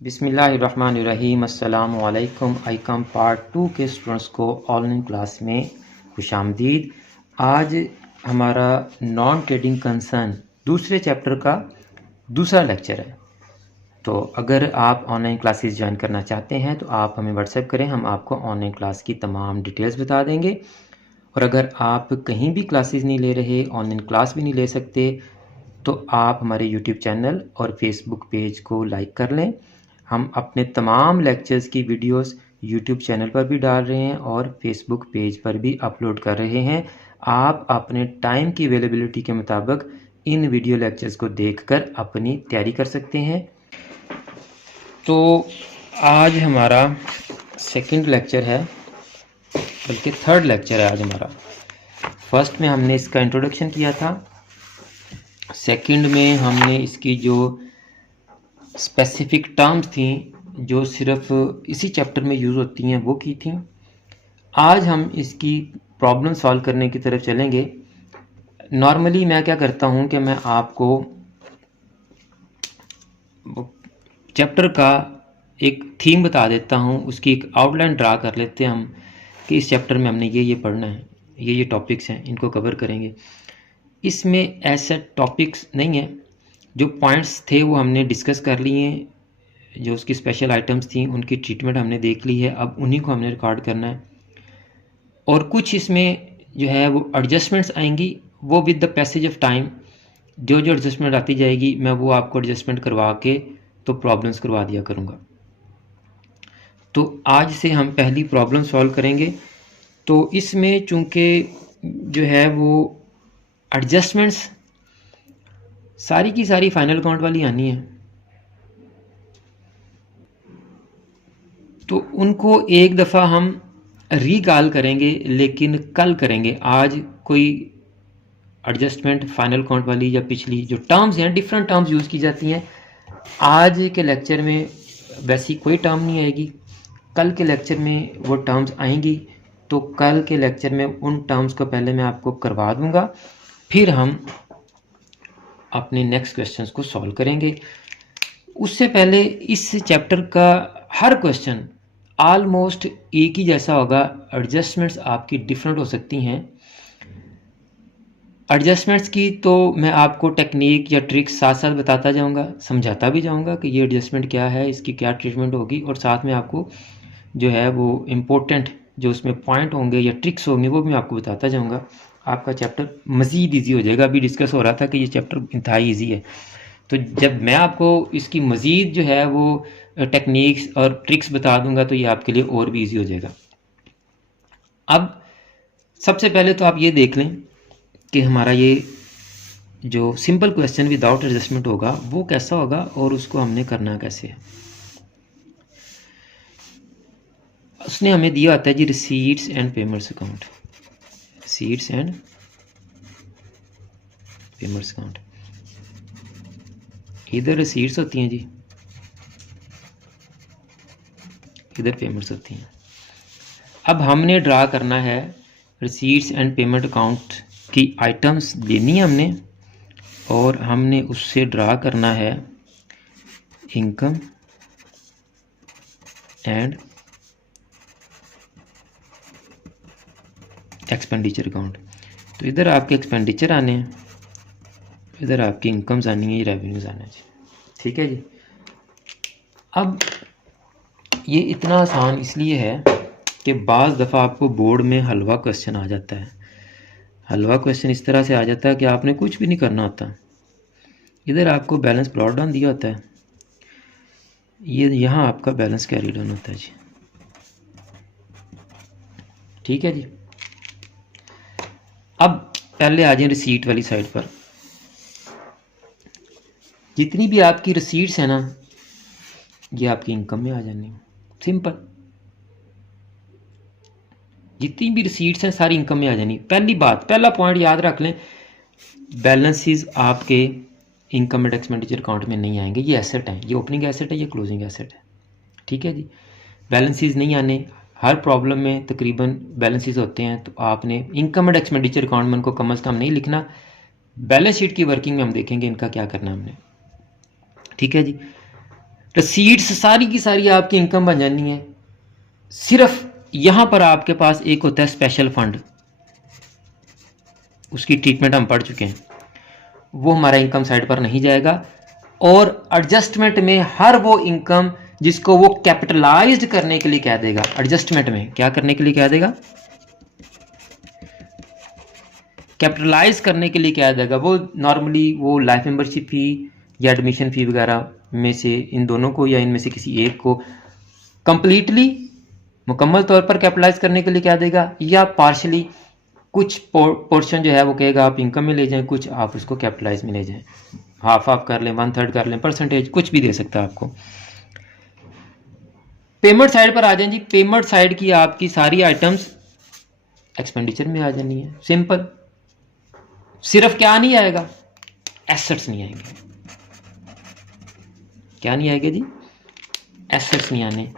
बिस्मिल्लाहिर्रहमानिर्रहीम अस्सलामु अलैकुम। आईकॉम पार्ट 2 के स्टूडेंट्स को ऑनलाइन क्लास में खुशामदीद। आज हमारा नॉन ट्रेडिंग कंसर्न दूसरे चैप्टर का दूसरा लेक्चर है। तो अगर आप ऑनलाइन क्लासेस ज्वाइन करना चाहते हैं तो आप हमें व्हाट्सएप करें, हम आपको ऑनलाइन क्लास की तमाम डिटेल्स बता देंगे। और अगर आप कहीं भी क्लासेस नहीं ले रहे, ऑनलाइन क्लास भी नहीं ले सकते, तो आप हमारे यूट्यूब चैनल और फेसबुक पेज को लाइक कर लें। हम अपने तमाम लेक्चर्स की वीडियोस यूट्यूब चैनल पर भी डाल रहे हैं और फेसबुक पेज पर भी अपलोड कर रहे हैं। आप अपने टाइम की अवेलेबिलिटी के मुताबिक इन वीडियो लेक्चर्स को देखकर अपनी तैयारी कर सकते हैं। तो आज हमारा सेकंड लेक्चर है, बल्कि थर्ड लेक्चर है आज हमारा। फर्स्ट में हमने इसका इंट्रोडक्शन किया था, सेकंड में हमने इसकी जो स्पेसिफिक टर्म्स थी जो सिर्फ इसी चैप्टर में यूज़ होती हैं वो की थी। आज हम इसकी प्रॉब्लम सॉल्व करने की तरफ चलेंगे। नॉर्मली मैं क्या करता हूँ कि मैं आपको चैप्टर का एक थीम बता देता हूँ, उसकी एक आउटलाइन ड्रा कर लेते हैं हम कि इस चैप्टर में हमने ये पढ़ना है, ये टॉपिक्स हैं, इनको कवर करेंगे। इसमें ऐसे टॉपिक्स नहीं है, जो पॉइंट्स थे वो हमने डिस्कस कर लिए हैं, जो उसकी स्पेशल आइटम्स थी उनकी ट्रीटमेंट हमने देख ली है, अब उन्हीं को हमने रिकॉर्ड करना है। और कुछ इसमें जो है वो एडजस्टमेंट्स आएंगी, वो with the passage of time जो एडजस्टमेंट आती जाएगी मैं वो आपको एडजस्टमेंट करवा के तो प्रॉब्लम्स करवा दिया करूँगा। तो आज से हम पहली प्रॉब्लम सॉल्व करेंगे। तो इसमें चूँकि जो है वो एडजस्टमेंट्स सारी की सारी फाइनल काउंट वाली आनी है, तो उनको एक दफ़ा हम रीकॉल करेंगे, लेकिन कल करेंगे। आज कोई एडजस्टमेंट फाइनल काउंट वाली या पिछली जो टर्म्स हैं, डिफरेंट टर्म्स यूज़ की जाती हैं, आज के लेक्चर में वैसी कोई टर्म नहीं आएगी, कल के लेक्चर में वो टर्म्स आएंगी। तो कल के लेक्चर में उन टर्म्स को पहले मैं आपको करवा दूंगा, फिर हम अपने नेक्स्ट क्वेश्चंस को सॉल्व करेंगे। उससे पहले इस चैप्टर का हर क्वेश्चन ऑलमोस्ट एक ही जैसा होगा, एडजस्टमेंट्स आपकी डिफरेंट हो सकती हैं। एडजस्टमेंट्स की तो मैं आपको टेक्निक या ट्रिक्स साथ साथ बताता जाऊंगा, समझाता भी जाऊंगा कि ये एडजस्टमेंट क्या है, इसकी क्या ट्रीटमेंट होगी, और साथ में आपको जो है वो इम्पोर्टेंट जो उसमें पॉइंट होंगे या ट्रिक्स होंगे वो भी मैं आपको बताता जाऊंगा। आपका चैप्टर मज़ीद ईजी हो जाएगा। अभी डिस्कस हो रहा था कि ये चैप्टर इंतहाई ईजी है, तो जब मैं आपको इसकी मज़ीद जो है वो टेक्निक्स और ट्रिक्स बता दूंगा तो ये आपके लिए और भी ईजी हो जाएगा। अब सबसे पहले तो आप ये देख लें कि हमारा ये जो सिंपल क्वेश्चन विदाउट एडजस्टमेंट होगा वो कैसा होगा और उसको हमने करना कैसे है। उसने हमें दिया होता है जी receipts and payments account, receipts and payments account. इधर रिसीट्स होती हैं जी, इधर पेमेंट्स होती हैं। अब हमने ड्रा करना है रिसीट्स एंड पेमेंट अकाउंट की आइटम्स लेनी है हमने, और हमने उससे ड्रा करना है इनकम एंड एक्सपेंडिचर अकाउंट। तो इधर आपके एक्सपेंडिचर आने हैं, इधर आपकी इनकम्स आनी है, रेवेन्यूज आना है। ठीक है जी। अब ये इतना आसान इसलिए है कि बाज़ दफ़ा आपको बोर्ड में हलवा क्वेश्चन आ जाता है। हलवा क्वेश्चन इस तरह से आ जाता है कि आपने कुछ भी नहीं करना होता। इधर आपको बैलेंस प्लॉट डाउन दिया होता है, ये यहाँ आपका बैलेंस कैरी डाउन होता है जी। ठीक है जी। अब पहले आ जाए रिसीट वाली साइड पर। जितनी भी आपकी रिसीट्स है ना, ये आपकी इनकम में आ जानी, सिंपल। जितनी भी रिसीट्स हैं सारी इनकम में आ जानी। पहली बात, पहला पॉइंट याद रख लें, बैलेंसेस आपके इनकम एंड एक्सपेंडिचर अकाउंट में नहीं आएंगे। ये एसेट है, ये ओपनिंग एसेट है, ये क्लोजिंग एसेट है। ठीक है जी। बैलेंसेस नहीं आने, हर प्रॉब्लम में तकरीबन बैलेंसेस होते हैं, तो आपने इनकम एंड एक्सपेंडिचर अकाउंट में उनको कम से कम नहीं लिखना। बैलेंस शीट की वर्किंग में हम देखेंगे इनका क्या करना हमने। ठीक है जी। रिसीट्स सारी की सारी आपकी इनकम बन जानी है। सिर्फ यहां पर आपके पास एक होता है स्पेशल फंड, उसकी ट्रीटमेंट हम पढ़ चुके हैं, वो हमारा इनकम साइड पर नहीं जाएगा। और एडजस्टमेंट में हर वो इनकम जिसको वो कैपिटलाइज्ड करने के लिए कह देगा, एडजस्टमेंट में क्या करने के लिए कह देगा, कैपिटलाइज करने के लिए कह देगा, वो नॉर्मली वो लाइफ मेंबरशिप फी या एडमिशन फी वगैरह में से इन दोनों को या इनमें से किसी एक को कंप्लीटली मुकम्मल तौर पर कैपिटलाइज करने के लिए कह देगा, या पार्शली कुछ पोर्शन जो है वो कहेगा आप इनकम में ले जाएं, कुछ आप उसको कैपिटलाइज में ले जाएं, हाफ हाफ कर लें, 1/3 कर लें, परसेंटेज कुछ भी दे सकता है आपको। पेमेंट साइड पर आ जाएं जी। पेमेंट साइड की आपकी सारी आइटम्स एक्सपेंडिचर में आ जानी है, सिंपल। सिर्फ क्या नहीं आएगा, एसेट्स नहीं आएंगे। क्या नहीं आएगा जी, एसेट्स नहीं आने।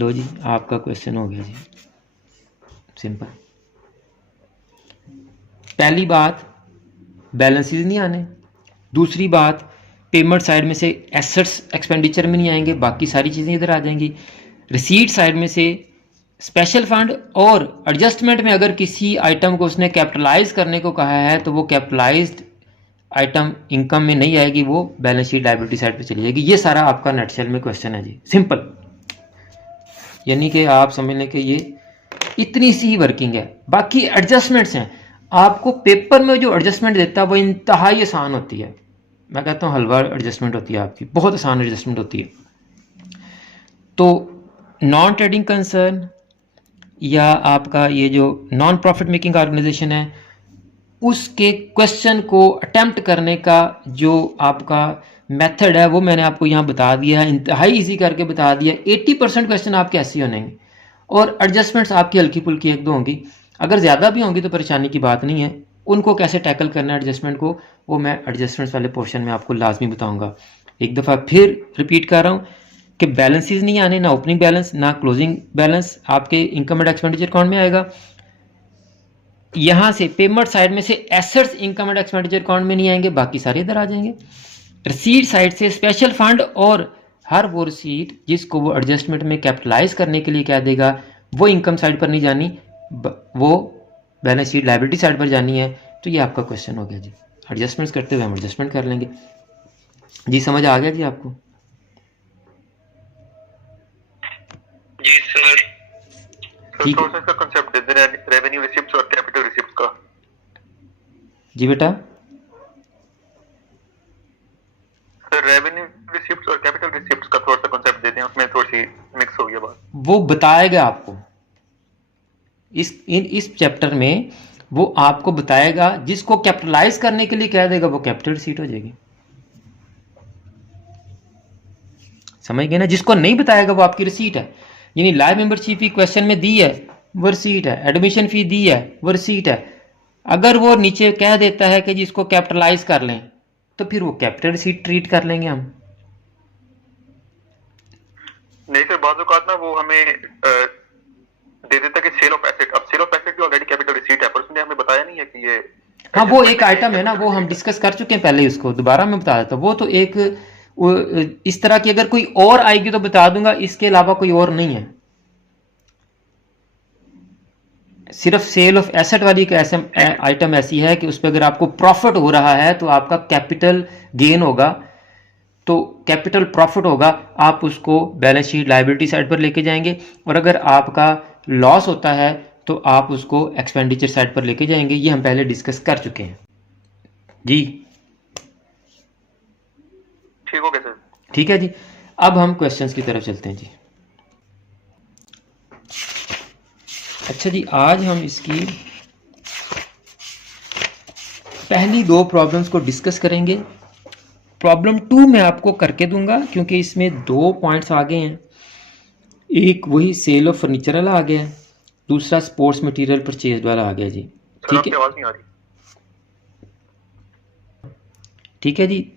लो जी आपका क्वेश्चन हो गया जी, सिंपल। पहली बात बैलेंसेस नहीं आने, दूसरी बात पेमेंट साइड में से एसेट्स एक्सपेंडिचर में नहीं आएंगे, बाकी सारी चीज़ें इधर आ जाएंगी। रिसीट साइड में से स्पेशल फंड और एडजस्टमेंट में अगर किसी आइटम को उसने कैपिटलाइज करने को कहा है तो वो कैपिटलाइज्ड आइटम इनकम में नहीं आएगी, वो बैलेंस शीट लायबिलिटी साइड पे चली जाएगी। ये सारा आपका नटशेल में क्वेश्चन है जी, सिंपल। यानी कि आप समझ लें कि ये इतनी सी वर्किंग है। बाकी एडजस्टमेंट्स हैं, आपको पेपर में जो एडजस्टमेंट देता है वो इंतहाई आसान होती है। मैं कहता हूँ हलवा एडजस्टमेंट होती है आपकी, बहुत आसान एडजस्टमेंट होती है। तो नॉन ट्रेडिंग कंसर्न या आपका ये जो नॉन प्रॉफिट मेकिंग ऑर्गेनाइजेशन है, उसके क्वेश्चन को अटेम्प्ट करने का जो आपका मेथड है वो मैंने आपको यहाँ बता दिया है, इंतहाई इजी करके बता दिया। 80% क्वेश्चन आपके ऐसे होंगे और एडजस्टमेंट्स आपकी हल्की फुल्की एक दो होंगी। अगर ज़्यादा भी होंगी तो परेशानी की बात नहीं है, उनको कैसे टैकल करना है एडजस्टमेंट को, वो मैं एडजस्टमेंट्स वाले पोर्शन में आपको लाजमी बताऊंगा। एक दफ़ा फिर रिपीट कर रहा हूँ कि बैलेंसेस नहीं आने, ना ओपनिंग बैलेंस ना क्लोजिंग बैलेंस आपके इनकम एंड एक्सपेंडिचर अकाउंट में आएगा। यहाँ से पेमेंट साइड में से assets income and expenditure account में नहीं आएंगे, बाकी सारे इधर आ जाएंगे। रिसीट साइड से स्पेशल फंड और हर वो रिसीट जिसको वो एडजस्टमेंट में कैपिटलाइज करने के लिए कह देगा, वो इनकम साइड पर नहीं जानी, वो बैलेंस शीट लायबिलिटी साइड पर जानी है। तो ये आपका क्वेश्चन हो गया जी। एडजस्टमेंट्स करते हुए हम एडजस्टमेंट कर लेंगे जी। समझ आ गया जी आपको? जी सर। ठीक है। का कांसेप्ट है रेवेन्यू रिसिप्ट्स और कैपिटल रिसिप्ट्स का। जी बेटा, सर रेवेन्यू रिसिप्ट्स और कैपिटल रिसिप्ट्स का थोड़ा सा कांसेप्ट दे दें, उसमें थोड़ी सी मिक्स हो गया बात। वो बताएगा आपको इस चैप्टर में, वो आपको बताएगा। जिसको कैपिटलाइज करने के लिए कह देगा वो कैपिटल रिसीट हो जाएगी, समझ गए ना। जिसको नहीं बताएगा वो आपकी रिसीट है। यानी लाइफ मेंबरशिप फी क्वेश्चन में दी है वो रिसीट है, एडमिशन फी दी है वो रिसीट है। अगर वो नीचे कह देता है कि जिसको कैपिटलाइज कर लें तो फिर वो कैपिटल रिसीट ट्रीट कर लेंगे हम। नहीं सर, बाज़ औक़ात ना वो हमें दे देता कि सेल ऑफ एसेट। अब सेल ऑफ एसेट भी ऑलरेडी कैपिटल रिसीट है, पर उसने हमें बताया नहीं है कि ये। हाँ, वो एक आइटम है ना, वो हम डिस्कस कर चुके हैं पहले, उसको दोबारा मैं बता देता हूँ। वो तो एक इस तरह की अगर कोई और आएगी तो बता दूंगा, इसके अलावा कोई और नहीं है। सिर्फ सेल ऑफ एसेट वाली एक आइटम ऐसी है कि उस पर अगर आपको प्रॉफिट हो रहा है तो आपका कैपिटल गेन होगा, तो कैपिटल प्रॉफिट होगा, आप उसको बैलेंस शीट लायबिलिटी साइड पर लेके जाएंगे। और अगर आपका लॉस होता है तो आप उसको एक्सपेंडिचर साइड पर लेके जाएंगे। ये हम पहले डिस्कस कर चुके हैं जी। ठीक हो गया सर? ठीक है जी। अब हम क्वेश्चंस की तरफ चलते हैं जी। अच्छा जी, आज हम इसकी पहली दो प्रॉब्लम्स को डिस्कस करेंगे। प्रॉब्लम 2 मैं आपको करके दूंगा क्योंकि इसमें 2 पॉइंट्स आ गए हैं। एक वही सेल ऑफ फर्नीचर वाला आ गया है, दूसरा स्पोर्ट्स मटेरियल परचेज वाला आ गया जी। ठीक है, आवाज नहीं आ रही। ठीक है जी,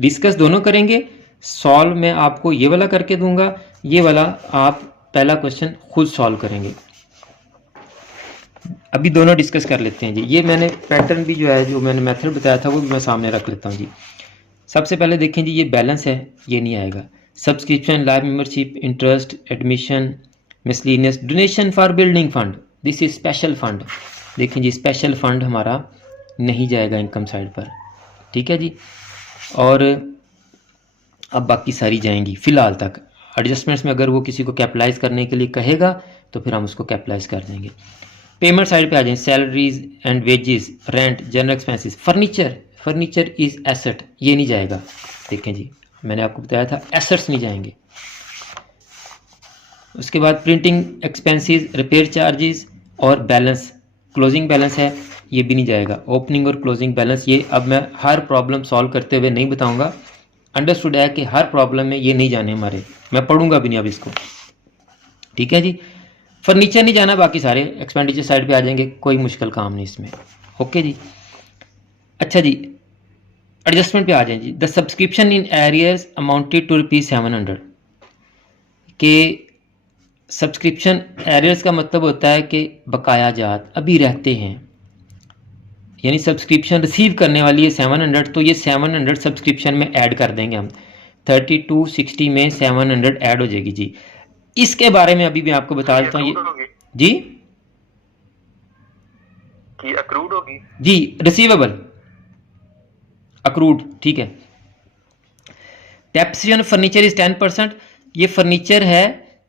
डिस्कस दोनों करेंगे। सॉल्व मैं आपको ये वाला करके दूंगा, ये वाला आप पहला क्वेश्चन खुद सॉल्व करेंगे। अभी दोनों डिस्कस कर लेते हैं जी। ये मैंने पैटर्न भी जो है, जो मैंने मेथड बताया था वो भी मैं सामने रख लेता हूँ जी। सबसे पहले देखें जी, ये बैलेंस है, ये नहीं आएगा। Subscription, live membership, interest, admission, miscellaneous, donation for building fund, this is special fund. देखें जी, स्पेशल फंड हमारा नहीं जाएगा इनकम साइड पर, ठीक है जी। और अब बाकी सारी जाएंगी फ़िलहाल तक। एडजस्टमेंट्स में अगर वो किसी को कैपिटलाइज करने के लिए कहेगा तो फिर हम उसको कैपिटलाइज कर देंगे। पेमेंट साइड पे आ जाएं, salaries and wages, rent, general expenses, furniture is asset, ये नहीं जाएगा। देखें जी, मैंने आपको बताया था एसेट्स नहीं जाएंगे। उसके बाद प्रिंटिंग एक्सपेंसेस, रिपेयर चार्जेस और बैलेंस, क्लोजिंग बैलेंस है, ये भी नहीं जाएगा। ओपनिंग और क्लोजिंग बैलेंस, ये अब मैं हर प्रॉब्लम सॉल्व करते हुए नहीं बताऊंगा। अंडरस्टूड है कि हर प्रॉब्लम में ये नहीं जाने हमारे, मैं पढ़ूंगा भी नहीं अब इसको, ठीक है जी। फर्नीचर नहीं जाना, बाकी सारे एक्सपेंडिचर साइड पे आ जाएंगे, कोई मुश्किल काम नहीं इसमें, ओके जी। अच्छा जी, एडजस्टमेंट पे आ जाएं जी। The subscription in arrears amounted to ₹700 के सब्सक्रिप्शन एरियर्स का मतलब होता है कि बकाया जात अभी रहते हैं, यानी सब्सक्रिप्शन रिसीव करने वाली है 700, तो ये 700 सब्सक्रिप्शन में ऐड कर देंगे हम। 3260 में 700 ऐड हो जाएगी जी। इसके बारे में अभी मैं आपको बता देता हूँ ये जी, कि अक्रूड होगी जी, रिसीवेबल अक्रूड, ठीक है। डेप्रिसिएशन फर्नीचर इज 10%, ये फर्नीचर है,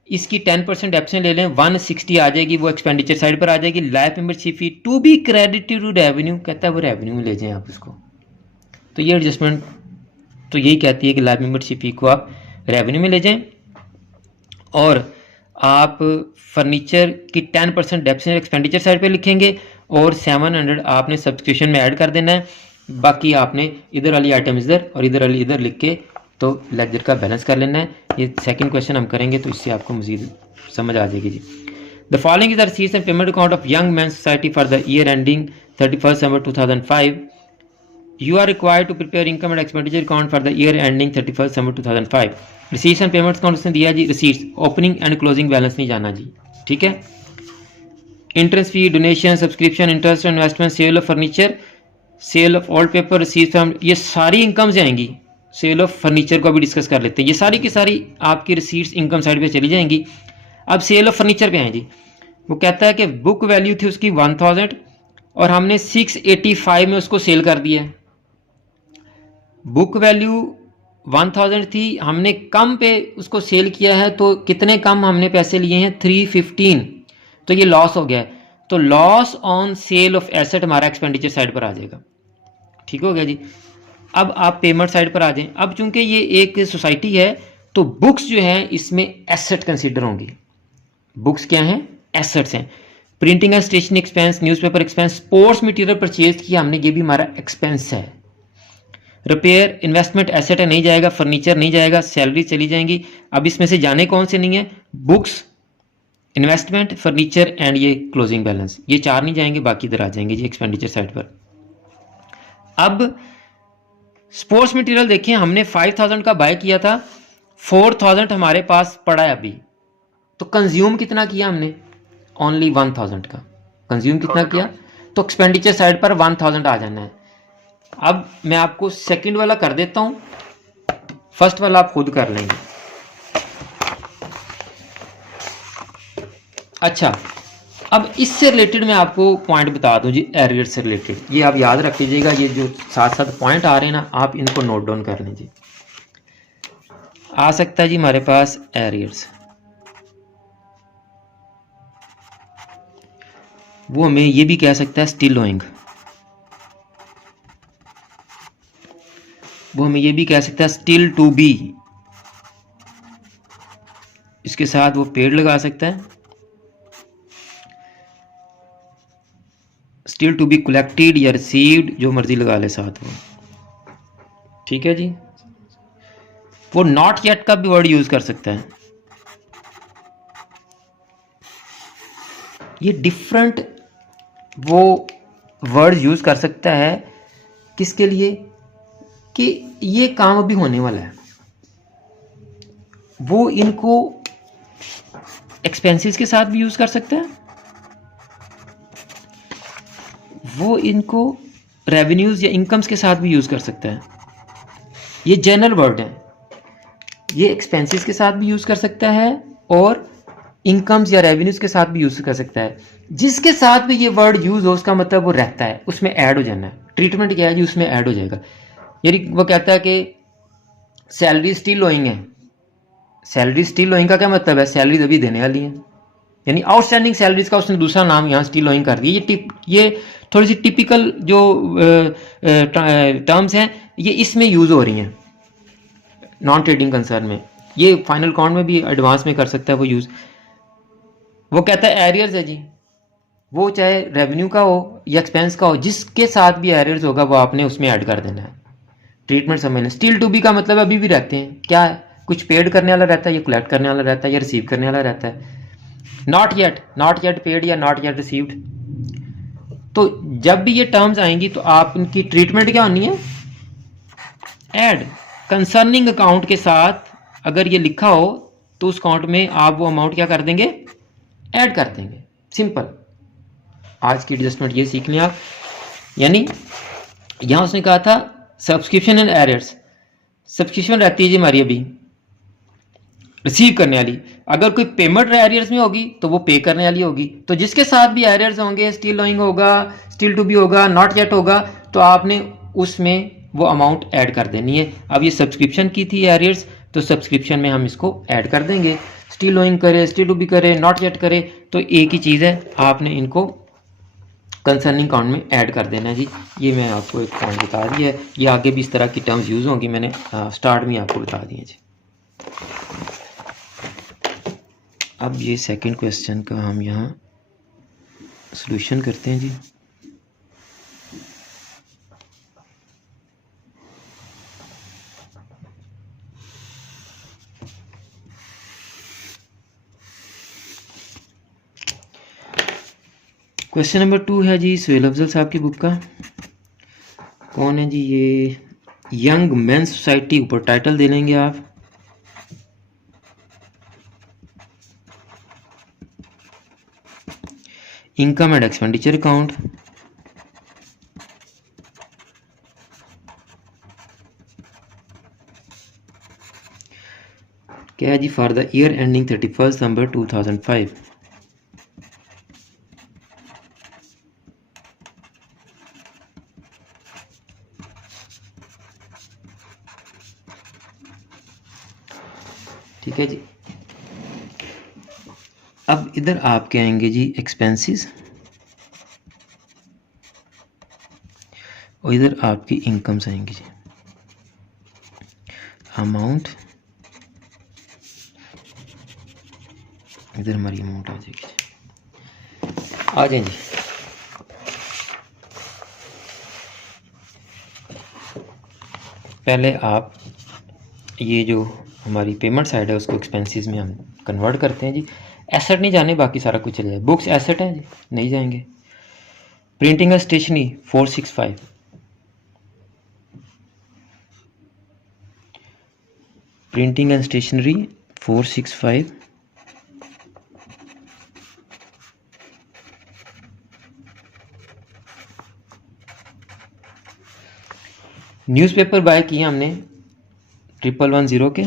इसकी 10% डेप्रिसिएशन ले लें, 160 आ जाएगी, वो एक्सपेंडिचर साइड पर आ जाएगी। Life membership fee to be credited to revenue, कहता है वो रेवेन्यू में ले जाएं आप उसको। तो ये एडजस्टमेंट तो यही कहती है कि लाइफ मेंबरशिप फी को आप रेवेन्यू में ले जाएं, और आप फर्नीचर की 10% डेप्रिसिएशन एक्सपेंडिचर साइड पे लिखेंगे, और 700 आपने सब्सक्रिप्शन में ऐड कर देना है। बाकी आपने इधर वाली आइटम इधर और इधर वाली इधर लिख के तो लेजर का बैलेंस कर लेना है। ये सेकंड क्वेश्चन हम करेंगे तो इससे आपको मजीद समझ आ जाएगी जी। The following is the receipts and payment account of young man society for the year ending 31 December 2005। You are required to prepare income and expenditure account for the year ending 31 December 2005। Receipts and payments account उसने दिया जी, receipts, opening and closing balance नहीं जाना जी, ठीक है। Interest fee, donation, subscription, interest, investment, sale of furniture, sale of old paper, receipts from, ये सारी इनकम्स जाएंगी। सेल ऑफ फर्नीचर को भी डिस्कस कर लेते हैं, ये सारी की सारी आपकी रिसीट्स इनकम साइड पे चली जाएंगी। अब सेल ऑफ फर्नीचर पे आए जी, वो कहता है कि बुक वैल्यू थी उसकी 1000 और हमने 685 में उसको सेल कर दिया। बुक वैल्यू 1000 थी, हमने कम पे उसको सेल किया है, तो कितने कम हमने पैसे लिए हैं, 315, तो ये लॉस हो गया है। तो loss on sale of asset हमारा एक्सपेंडिचर साइड पर आ जाएगा, ठीक हो गया जी। अब आप पेमेंट साइड पर आ जाएं। अब चूंकि ये एक सोसाइटी है तो बुक्स जो है इसमें एसेट कंसीडर होंगी। बुक्स क्या हैं, एसेट्स हैं। Printing and stationery expense, newspaper expense, sports material purchase किया हमने, ये भी हमारा एक्सपेंस है। रिपेयर इन्वेस्टमेंट एसेट है, नहीं जाएगा। फर्नीचर नहीं जाएगा, सैलरी चली जाएंगी। अब इसमें से जाने कौन से नहीं है, बुक्स, इन्वेस्टमेंट, फर्नीचर एंड ये क्लोजिंग बैलेंस, ये चार नहीं जाएंगे, बाकी इधर आ जाएंगे जी एक्सपेंडिचर साइड पर। अब स्पोर्ट्स मटेरियल देखिए, हमने 5000 का बाय किया था, 4000 हमारे पास पड़ा है अभी, तो कंज्यूम कितना किया हमने, ओनली 1000 का कंज्यूम कितना किया, तो एक्सपेंडिचर साइड पर 1000 आ जाना है। अब मैं आपको सेकंड वाला कर देता हूं, फर्स्ट वाला आप खुद कर लेंगे। अच्छा, अब इससे रिलेटेड मैं आपको पॉइंट बता दूं जी, एरियर से रिलेटेड, ये आप याद रख लीजिएगा, ये जो साथ साथ पॉइंट आ रहे हैं ना, आप इनको नोट डाउन कर लीजिए। आ सकता है जी हमारे पास एरियर्स, वो हमें ये भी कह सकता है स्टिल ओइंग, वो हमें ये भी कह सकता है स्टिल टू बी, इसके साथ वो पेड लगा सकता है, स्टिल टू बी कलेक्टेड या रिसीव्ड, जो मर्जी लगा ले साथ वो, ठीक है जी। वो नॉट येट का भी वर्ड यूज कर सकता है। ये डिफरेंट वो वर्ड यूज कर सकता है, किसके लिए, कि ये काम अभी होने वाला है, वो इनको एक्सपेंसेस के साथ भी यूज कर सकता है, वो इनको रेवेन्यूज या इनकम्स के साथ भी यूज कर सकता है। ये जनरल वर्ड है, ये एक्सपेंसेस के साथ भी यूज़ कर सकता है और इनकम्स या रेवेन्यूज के साथ भी यूज़ कर सकता है। जिसके साथ भी ये वर्ड यूज़ हो उसका मतलब वो रहता है, उसमें ऐड हो जाना है। ट्रीटमेंट क्या है जी, उसमें ऐड हो जाएगा। यानी वो कहता है कि सैलरी स्टिल ओइंग है। सैलरी स्टिल ओइंग का क्या मतलब है, सैलरी अभी देने वाली है, यानी आउटस्टैंडिंग सैलरीज का उसने दूसरा नाम यहाँ स्टिल ओइंग कर दिया। ये थोड़ी सी टिपिकल जो टर्म्स हैं ये इसमें यूज़ हो रही हैं नॉन ट्रेडिंग कंसर्न में। ये फाइनल अकाउंट में भी एडवांस में कर सकता है वो यूज़। वो कहता है एरियर्स है जी, वो चाहे रेवेन्यू का हो या एक्सपेंस का हो, जिसके साथ भी एरियर्स होगा वो आपने उसमें ऐड कर देना है। ट्रीटमेंट समझ लें। स्टिल टू बी का मतलब अभी भी रहते हैं, क्या है, कुछ पेड करने वाला रहता है या कलेक्ट करने वाला रहता है या रिसीव करने वाला रहता है। नॉट येट पेड या नॉट येट रिसीव्ड। तो जब भी ये टर्म्स आएंगी तो आप इनकी ट्रीटमेंट क्या होनी है, ऐड। कंसर्निंग अकाउंट के साथ अगर ये लिखा हो तो उस अकाउंट में आप वो अमाउंट क्या कर देंगे, ऐड कर देंगे। सिंपल। आज की एडजस्टमेंट ये सीख लें आप। यानी यहां उसने कहा था सब्सक्रिप्शन एंड एरियर्स। सब्सक्रिप्शन रहती है जी हमारी अभी रिसीव करने वाली, अगर कोई पेमेंट एरियर्स में होगी तो वो पे करने वाली होगी। तो जिसके साथ भी एरियर्स होंगे, स्टिल ओइंग होगा, स्टिल टू बी होगा, नॉट येट होगा, तो आपने उसमें वो अमाउंट ऐड कर देनी है। अब ये सब्सक्रिप्शन की थी एरियर्स, तो सब्सक्रिप्शन में हम इसको ऐड कर देंगे। स्टिल ओइंग करे, स्टिल टू बी करे, नॉट येट करे, तो एक ही चीज़ है, आपने इनको कंसर्निंग अकाउंट में ऐड कर देना है जी। ये मैं आपको एक पॉइंट बता दिया है। ये आगे भी इस तरह की टर्म्स यूज़ होंगी, मैंने स्टार्ट में आपको बता दिए जी। अब ये सेकंड क्वेश्चन का हम यहाँ सॉल्यूशन करते हैं जी। क्वेश्चन नंबर 2 है जी सुहेल अफजल साहब की बुक का। कौन है जी ये, यंग मेन सोसाइटी, ऊपर टाइटल दे लेंगे आप। इनकम एंड एक्सपेंडिचर अकाउंट, क्या है जी, फॉर द ईयर एंडिंग 31 दिसंबर 2005। ठीक है जी। अब इधर आपके आएंगे जी एक्सपेंसेस और इधर आपकी इनकम्स आएंगी जी। अमाउंट, इधर हमारी अमाउंट आ जाएगी। आ जाए जी। पहले आप ये जो हमारी पेमेंट साइड है उसको एक्सपेंसेस में हम कन्वर्ट करते हैं जी। एसेट नहीं जाने, बाकी सारा कुछ चले जाए। बुक्स एसेट है जी, नहीं जाएंगे। Printing and stationery 465, printing and stationery 465। Newspaper buy किए हमने 1110 के।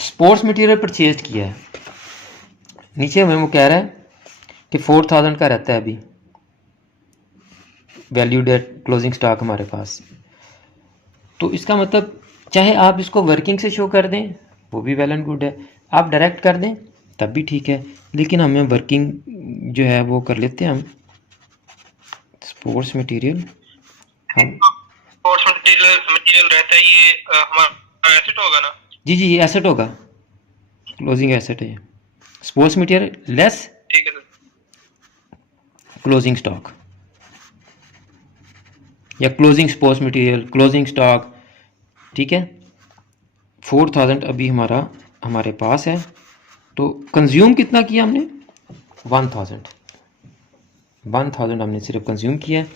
स्पोर्ट्स मटेरियल परचेज किया है, नीचे हमें वो कह रहा है कि 4000 का रहता है अभी वैल्यूड एट क्लोजिंग स्टॉक हमारे पास। तो इसका मतलब चाहे आप इसको वर्किंग से शो कर दें वो भी वेल एंड गुड है, आप डायरेक्ट कर दें तब भी ठीक है, लेकिन हमें वर्किंग जो है वो कर लेते हैं हम। स्पोर्ट्स मटेरियल, हम स्पोर्ट्स मटेरियल रहता है, ये हमारा एसेट होगा ना जी ये एसेट होगा, क्लोजिंग एसेट है। स्पोर्ट्स मटेरियल लेस, ठीक है सर, क्लोजिंग स्टॉक या closing sports material, closing stock, ठीक है। 4000 अभी हमारे पास है, तो कंज्यूम कितना किया हमने, 1000 हमने सिर्फ कंज्यूम किया है।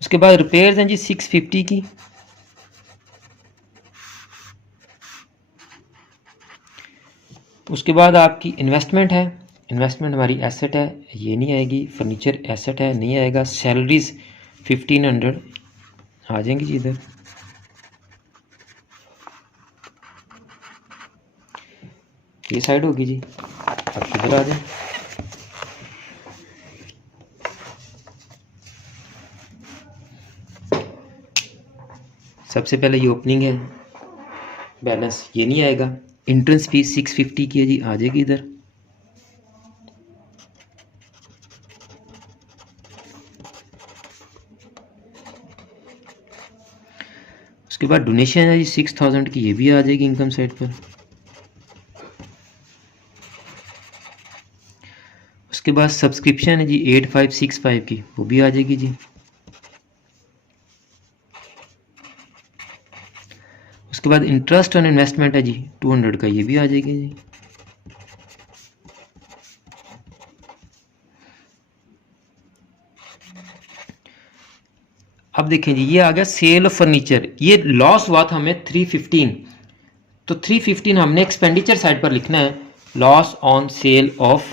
उसके बाद रिपेयर्स हैं जी 650 की, उसके बाद आपकी इन्वेस्टमेंट है इन्वेस्टमेंट हमारी एसेट है, ये नहीं आएगी। फर्नीचर एसेट है, नहीं आएगा। सैलरीज 1500 आ जाएंगी जी इधर। ये साइड होगी जी, अब इधर आ जाए। सबसे पहले ये ओपनिंग है, बैलेंस ये नहीं आएगा। एंट्रेंस फीस 650 की है जी, आ जाएगी इधर। उसके बाद डोनेशन है जी 6000 की, ये भी आ जाएगी इनकम साइड पर। उसके बाद सब्सक्रिप्शन है जी 8565 की, वो भी आ जाएगी जी। उसके बाद इंटरेस्ट ऑन इन्वेस्टमेंट है जी 200 का, ये भी आ जाएगी जी। अब देखें जी, ये आ गया सेल ऑफ फर्नीचर। ये लॉस हुआ था हमें 315, तो 315 हमने एक्सपेंडिचर साइड पर लिखना है, loss on sale of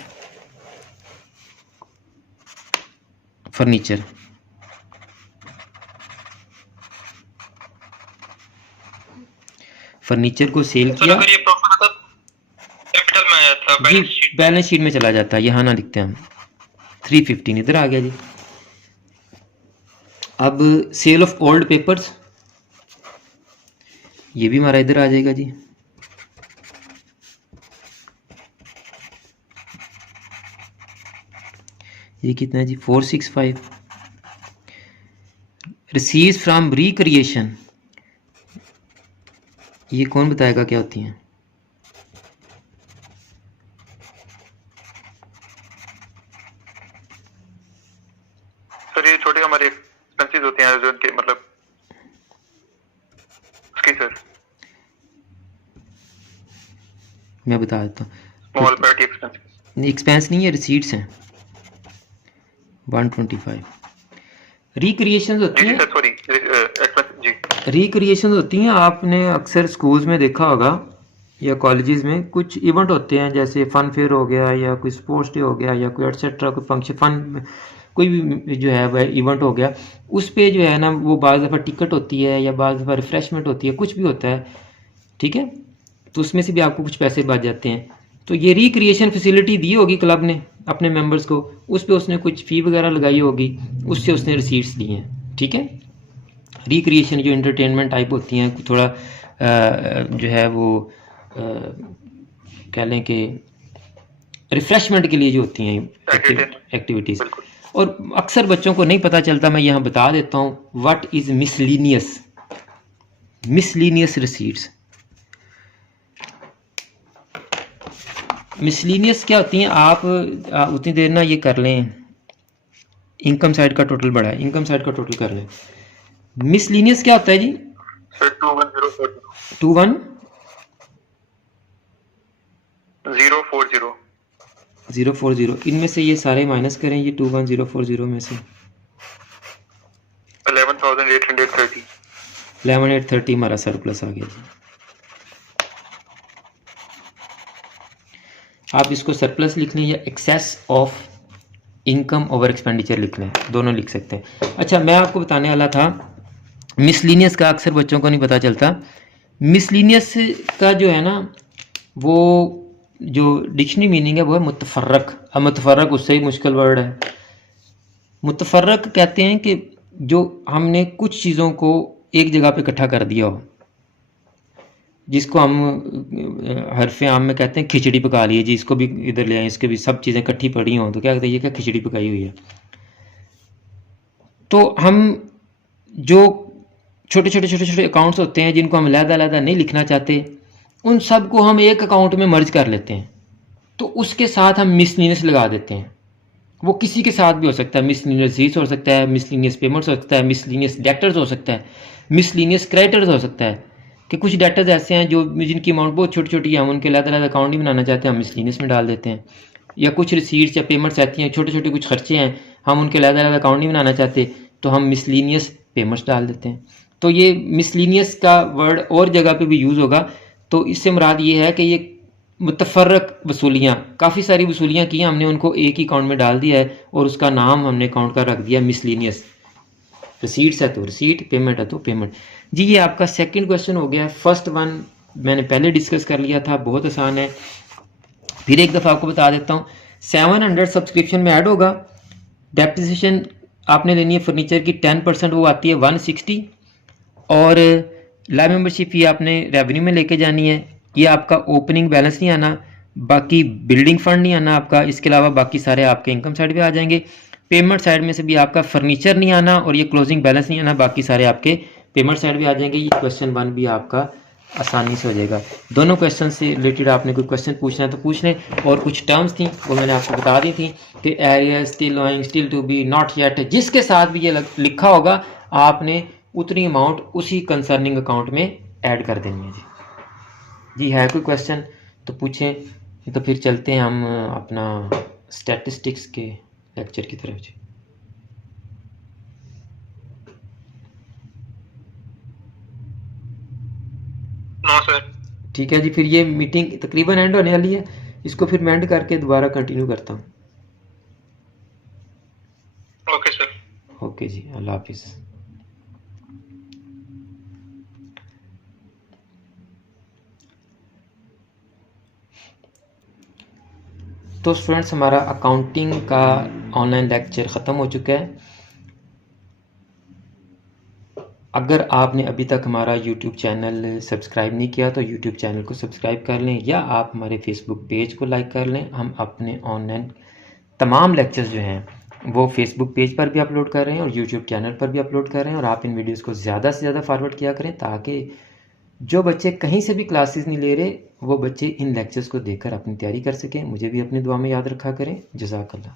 furniture. Furniture को सेल किया, अगर ये प्रॉफिट होता कैपिटल में आया था, जी बैलेंस शीट में चला जाता है, यहाँ ना लिखते हैं हम। 315 इधर आ गया जी। अब सेल ऑफ ओल्ड पेपर्स, ये भी हमारा इधर आ जाएगा जी। ये कितना है जी 465। रिसीव्स फ्रॉम रिक्रिएशन, ये कौन बताएगा क्या होती हैं? सर ये छोटी हमारी एक्सपेंसेस होती हैं जो उनके मतलब उसकी सर मैं बता देता हूँ। स्मॉल पैटी एक्सपेंसेस, एक्सपेंस नहीं है, रिसीट्स हैं 125। रिक्रिएशन होती हैं, सॉरी एक्सपेंस जी। रिक्रिएशन होती हैं, आपने अक्सर स्कूल्स में देखा होगा या कॉलेजेस में कुछ इवेंट होते हैं, जैसे फन फेयर हो गया या कोई स्पोर्ट्स डे हो गया या कोई एटसेट्रा, कोई फंक्शन फन कोई भी जो है वह इवेंट हो गया, उस पे जो है ना वो बाज़ दफ़ा टिकट होती है या बाज़ दफ़ा रिफ्रेशमेंट होती है, कुछ भी होता है, ठीक है, तो उसमें से भी आपको कुछ पैसे बच जाते हैं। तो ये रिक्रिएशन फैसिलिटी दी होगी क्लब ने अपने मेंबर्स को, उस पर उसने कुछ फ़ी वगैरह लगाई होगी, उससे उसने रिसीट्स ली हैं, ठीक है। रिक्रिएशन जो एंटरटेनमेंट टाइप होती हैं, थोड़ा जो है वो कह लें कि रिफ़्रेशमेंट के लिए जो होती हैं एक्टिविटीज़, और अक्सर बच्चों को नहीं पता चलता, मैं यहाँ बता देता हूँ what is miscellaneous. Miscellaneous receipts, miscellaneous क्या होती हैं? आप उतनी देर ना ये कर लें, इनकम साइड का टोटल बढ़ा है, इनकम साइड का टोटल कर लें। मिसलीनियस क्या होता है जी? सर 21040 040, इनमें से ये सारे माइनस करें, ये 21040 में से 11830 हमारा सरप्लस आ गया जी। आप इसको सरप्लस लिख लें या excess of income over expenditure लिख लें, दोनों लिख सकते हैं। अच्छा, मैं आपको बताने वाला था मिसलीनियस का, अक्सर बच्चों को नहीं पता चलता। मिसलीनियस का जो है ना, वो जो डिक्शनरी मीनिंग है वो है मुतफर्रक। अब मुतफर्रक उससे ही मुश्किल वर्ड है। मुतफर्रक कहते हैं कि जो हमने कुछ चीज़ों को एक जगह पे इकट्ठा कर दिया हो, जिसको हम हरफ आम में कहते हैं खिचड़ी पका ली है जी, इसको भी इधर ले आए, इसके भी सब चीज़ें इकट्ठी पड़ी हों तो क्या कहते हैं, ये क्या खिचड़ी पकाई हुई है। तो हम जो छोटे छोटे अकाउंट्स होते हैं जिनको हम अलग-अलग नहीं लिखना चाहते, उन सब को हम एक अकाउंट में मर्ज कर लेते हैं, तो उसके साथ हम मिसलीनियस लगा देते हैं। वो किसी के साथ भी हो सकता है, मिसलीनियस रिसीट्स हो सकता है, मिसलीनियस पेमेंट्स हो सकता है, मिसलीनियस डेटर्स हो सकता है, मिसलीनियस क्रेडिटर्स हो सकता है कि कुछ डेटर्स ऐसे हैं जो जिनकी अमाउंट बहुत छोटी छोटी है, हम उनके अलग-अलग अकाउंट नहीं बनाना चाहते, हम मिसलीनियस में डाल देते हैं। या कुछ रिसीट्स या पेमेंट्स आती हैं, छोटे छोटे कुछ खर्चे हैं, हम उनके अलग-अलग अकाउंट नहीं बनाना चाहते, तो हम मिसलीनियस पेमेंट्स डाल देते हैं। तो ये मिसलीनियस का वर्ड और जगह पे भी यूज़ होगा, तो इससे मुराद ये है कि ये मुतफर्रक वसूलियाँ, काफ़ी सारी वसूलियाँ की, हमने उनको एक ही अकाउंट में डाल दिया है और उसका नाम हमने अकाउंट का रख दिया मिसलिनियस। रिसीट्स है तो रिसीट, पेमेंट है तो पेमेंट। जी ये आपका सेकंड क्वेश्चन हो गया है। फर्स्ट वन मैंने पहले डिस्कस कर लिया था, बहुत आसान है। फिर एक दफ़ा आपको बता देता हूँ, 700 सब्सक्रिप्शन में ऐड होगा। डेप्रिसिएशन आपने लेनी है फर्नीचर की 10%, वो आती है 160। और लाइव मेंबरशिप ये आपने रेवेन्यू में लेके जानी है। ये आपका ओपनिंग बैलेंस नहीं आना, बाकी बिल्डिंग फंड नहीं आना आपका, इसके अलावा बाकी सारे आपके इनकम साइड पे आ जाएंगे। पेमेंट साइड में से भी आपका फर्नीचर नहीं आना और ये क्लोजिंग बैलेंस नहीं आना, बाकी सारे आपके पेमेंट साइड भी आ जाएंगे। ये क्वेश्चन 1 भी आपका आसानी से हो जाएगा। दोनों क्वेश्चन से रिलेटेड आपने कोई क्वेश्चन पूछना है तो पूछ लें। और कुछ टर्म्स थी वो मैंने आपको बता दी थी कि area, still owing, still to be, not yet, जिसके साथ भी ये लिखा होगा आपने उतनी अमाउंट उसी कंसर्निंग अकाउंट में ऐड कर देनी है। जी है कोई क्वेश्चन तो पूछें, तो फिर चलते हैं हम अपना स्टैटिस्टिक्स के लेक्चर की तरफ। जी नो सर। ठीक है जी, फिर ये मीटिंग तकरीबन एंड होने वाली है, इसको फिर मैं एंड करके दोबारा कंटिन्यू करता हूँ। Okay sir. ओके जी, अल्लाह हाफिज़। तो स्टूडेंट्स हमारा अकाउंटिंग का ऑनलाइन लेक्चर ख़त्म हो चुका है। अगर आपने अभी तक हमारा यूट्यूब चैनल सब्सक्राइब नहीं किया तो यूट्यूब चैनल को सब्सक्राइब कर लें, या आप हमारे फेसबुक पेज को लाइक कर लें। हम अपने ऑनलाइन तमाम लेक्चर्स जो हैं वो फेसबुक पेज पर भी अपलोड कर रहे हैं और यूट्यूब चैनल पर भी अपलोड कर रहे हैं। और आप इन वीडियोस को ज़्यादा से ज़्यादा फॉरवर्ड किया करें ताकि जो बच्चे कहीं से भी क्लासेस नहीं ले रहे वो बच्चे इन लेक्चर्स को देखकर अपनी तैयारी कर सकें। मुझे भी अपनी दुआ में याद रखा करें। जज़ाकल्लाह।